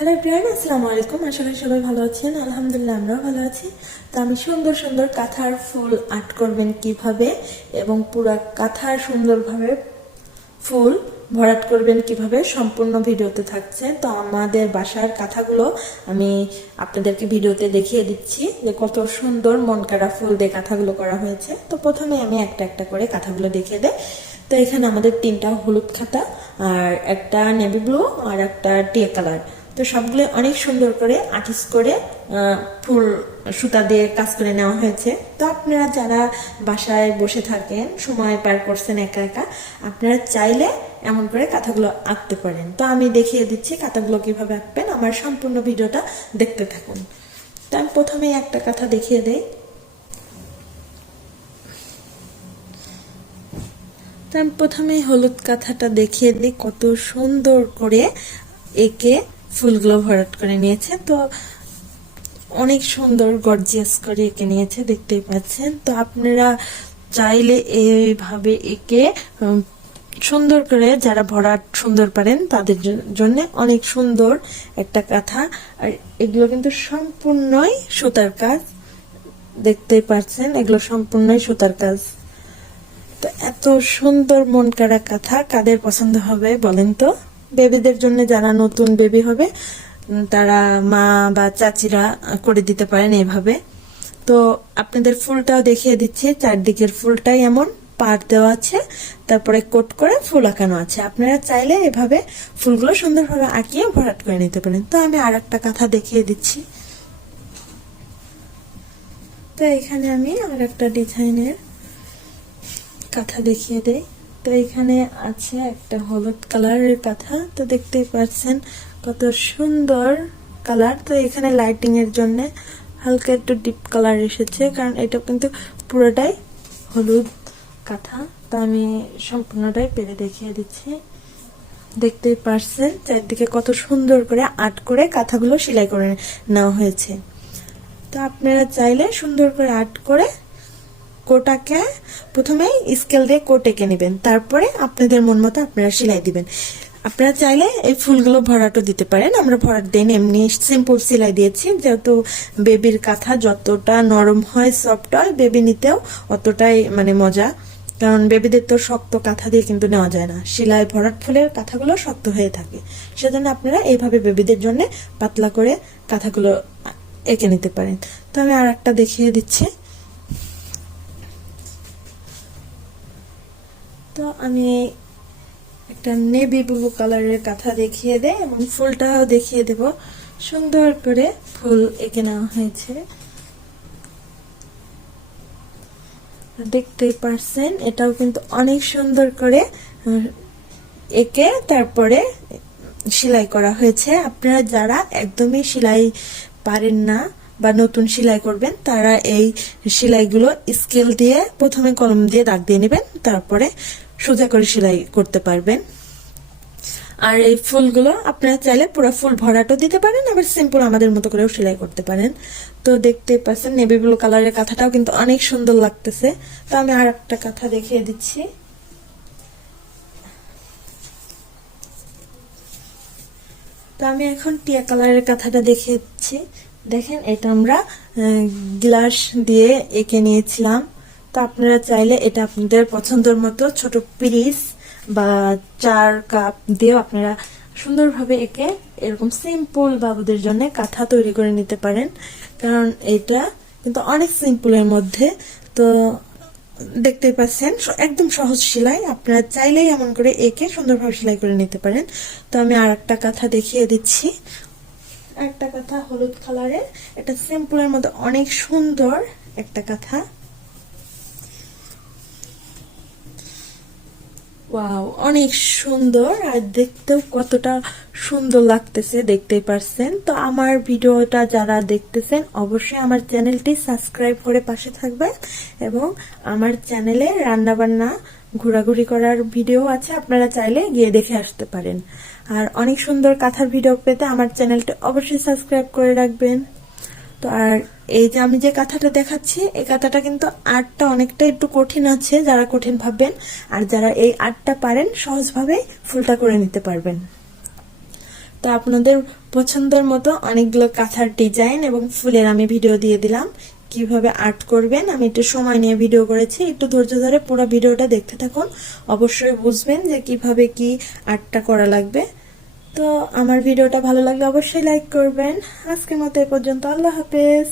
Hello Priyan আসসালামু আলাইকুম করি সবাই ভালো আছেন। আলহামদুলিল্লাহ, আমরাও ভালো আছি। তো আমি সুন্দর সুন্দর কাঁথার ফুল আর্ট করবেন কীভাবে এবং পুরো কাঁথার সুন্দরভাবে ফুল ভরাট করবেন কীভাবে সম্পূর্ণ ভিডিওতে থাকছে। তো আমাদের বাসার কাঁথাগুলো আমি আপনাদেরকে ভিডিওতে দেখিয়ে দিচ্ছি যে কত সুন্দর মন কাড়া ফুল দিয়ে কাঁথাগুলো করা হয়েছে। তো প্রথমে আমি একটা একটা করে কাঁথাগুলো দেখিয়ে দেয় তো এখানে আমাদের তিনটা হলুদ খাতা, আর একটা নেভি ব্লু, আর একটা টিয়া কালার। তো সবগুলো অনেক সুন্দর করে আর্টিস্ট করে ফুল সুতা দিয়ে কাজ করে নেওয়া হয়েছে। তো আপনারা যারা বাসায় বসে থাকেন, সময় পার করছেন একা একা, আপনারা চাইলে এমন করে কাঁথাগুলো আঁকতে পারেন। তো আমি দেখিয়ে দিচ্ছি কাঁথাগুলো কীভাবে আঁকবেন। আমার সম্পূর্ণ ভিডিওটা দেখতে থাকুন। তো আমি প্রথমেই একটা কথা দেখিয়ে দেই। তো আমি প্রথমেই হলুদ কাঁথাটা দেখিয়ে দিই কত সুন্দর করে একে ফুলগুলো ভরাট করে নিয়েছে। তো অনেক সুন্দর গর্জিয়াস করে এঁকে নিয়েছে, দেখতেই পাচ্ছেন। তো আপনারা চাইলে এইভাবে একে সুন্দর করে যারা ভরাট সুন্দর পারেন, তাদের জন্য অনেক সুন্দর একটা কাঁথা। আর এগুলো কিন্তু সম্পূর্ণই সুতার কাজ। দেখতেই পাচ্ছেন, এগুলো সম্পূর্ণই সুতার কাজ। তো এত সুন্দর মন কাড়া কাঁথা, কাদের পছন্দ হবে বলেন তো? বেবিদের জন্য যারা নতুন বেবি হবে তারা মা বা চাচিরা করে দিতে পারেন এভাবে। তো আপনাদের ফুলটাও দেখিয়ে দিচ্ছি, চারদিকের ফুলটাই এমন পার দেওয়া আছে, তারপরে কোট করে ফুল আঁকানো আছে। আপনারা চাইলে এভাবে ফুলগুলো সুন্দরভাবে আঁকিয়ে ভরাট করে নিতে পারেন। তো আমি আর একটা কাঁথা দেখিয়ে দিচ্ছি। তো এখানে আমি আর একটা ডিজাইনের কাঁথা দেখিয়ে দেই। তো এখানে আছে একটা হলুদ কালারের কাঁথা তো দেখতেই পাচ্ছেন কত সুন্দর কালার। তো এখানে লাইটিং এর জন্য হালকা একটু ডিপ কালার এসেছে, কারণ এটা কিন্তু পুরোটাই হলুদ কাঁথা। তো আমি সম্পূর্ণটাই পেরে দেখিয়ে দিচ্ছি। দেখতেই পারছেন চারদিকে কত সুন্দর করে আর্ট করে কাঁথাগুলো সেলাই করে নেওয়া হয়েছে। তো আপনারা চাইলে সুন্দর করে আর্ট করে কোটাকে প্রথমেই স্কেল দিয়ে কোট এঁকে নেবেন। তারপরে আপনাদের মন মতো আপনারা সেলাই দিবেন। আপনারা চাইলে এই ফুলগুলো ভরাটও দিতে পারেন। আমরা ভরাট দেন এমনি সিম্পল সেলাই দিয়েছি। যেহেতু বেবির কাঁথা যতটা নরম হয় সফট হয় বেবি নিতেও অতটাই মানে মজা। কারণ বেবিদের তো শক্ত কাঁথা দিয়ে কিন্তু নেওয়া যায় না। সেলাই ভরাট ফুলের কাঁথাগুলো শক্ত হয়ে থাকে। সেজন্য আপনারা এইভাবে বেবিদের জন্য পাতলা করে কাঁথাগুলো এঁকে নিতে পারেন। তো আমি আর একটা দেখিয়ে দিচ্ছি তো আমি একটা নেভি ব্লু কালারের কাঁথা দেখিয়ে দেয় এবং ফুলটাও দেখিয়ে দেব। সুন্দর করে ফুল এঁকে নেওয়া হয়েছে। দেখতেই পারছেন, এটাও কিন্তু অনেক সুন্দর করে এঁকে তারপরে সেলাই করা হয়েছে। আপনারা যারা একদমই সেলাই পারেন না বা নতুন সেলাই করবেন, তারা এই সেলাইগুলো স্কেল দিয়ে প্রথমে কলম দিয়ে দাগ দিয়ে নেবেন, তারপরে সোজা করে সেলাই করতে পারবেন। আর এই ফুলগুলো আপনারা চাইলে পুরো ফুল ভরাটও দিতে পারেন, আবার সিম্পল আমাদের মতো করেও সেলাই করতে পারেন। তো দেখতে পাচ্ছেন নেভি ব্লু কালারের কাঁথাটাও কিন্তু অনেক সুন্দর লাগতেছে। তো আমি আর একটা কাঁথা দেখিয়ে দিচ্ছি। তো আমি এখন টিয়া কালারের কাঁথাটা দেখিয়ে দিচ্ছি। দেখেন, এটা আমরা গ্লাস দিয়ে এঁকে নিয়েছিলাম। আপনারা চাইলে এটা আপনাদের পছন্দের মতো ছোট পিরিস বা চার কাপ দিয়েও আপনারা সুন্দরভাবে এঁকে এরকম সিম্পল বাবুদের জন্য কাঁথা তৈরি করে নিতে পারেন। কারণ এটা কিন্তু অনেক সিম্পলের মধ্যে। তো দেখতেই পাচ্ছেন একদম সহজ সেলাই। আপনারা চাইলেই এমন করে একে সুন্দরভাবে সেলাই করে নিতে পারেন। তো আমি আর একটা কথা দেখিয়ে দিচ্ছি। একটা কথা হলুদ কালারের এটা সিম্পলের মধ্যে অনেক সুন্দর একটা কথা। ওয়াও অনেক সুন্দর আর দেখতেও কতটা সুন্দর লাগতেছে, দেখতেই পারছেন। তো আমার ভিডিওটা যারা দেখতেছেন, অবশ্যই আমার চ্যানেলটি সাবস্ক্রাইব করে পাশে থাকবেন এবং আমার চ্যানেলে রান্নাবান্না ঘোরাঘুরি করার ভিডিও আছে, আপনারা চাইলে গিয়ে দেখে আসতে পারেন। আর অনেক সুন্দর কাঁথার ভিডিও পেতে আমার চ্যানেলটি অবশ্যই সাবস্ক্রাইব করে রাখবেন। তো আর এই যে আমি যে কাঁথাটা দেখাচ্ছি, এই কাঁথাটা কিন্তু আর্টটা অনেকটা একটু কঠিন আছে, যারা কঠিন ভাববেন। আর যারা এই আর্টটা পারেন, সহজভাবে ফুলটা করে নিতে পারবেন। তো আপনাদের পছন্দের মতো অনেকগুলো কাঁথার ডিজাইন এবং ফুলের আমি ভিডিও দিয়ে দিলাম। কীভাবে আর্ট করবেন, আমি একটু সময় নিয়ে ভিডিও করেছি। একটু ধৈর্য ধরে পুরো ভিডিওটা দেখতে থাকুন। অবশ্যই বুঝবেন যে কীভাবে কি আর্টটা করা লাগবে। তো আমার ভিডিওটা ভালো লাগলে অবশ্যই লাইক করবেন। আজকের মতো এ পর্যন্ত। আল্লাহ হাফেজ।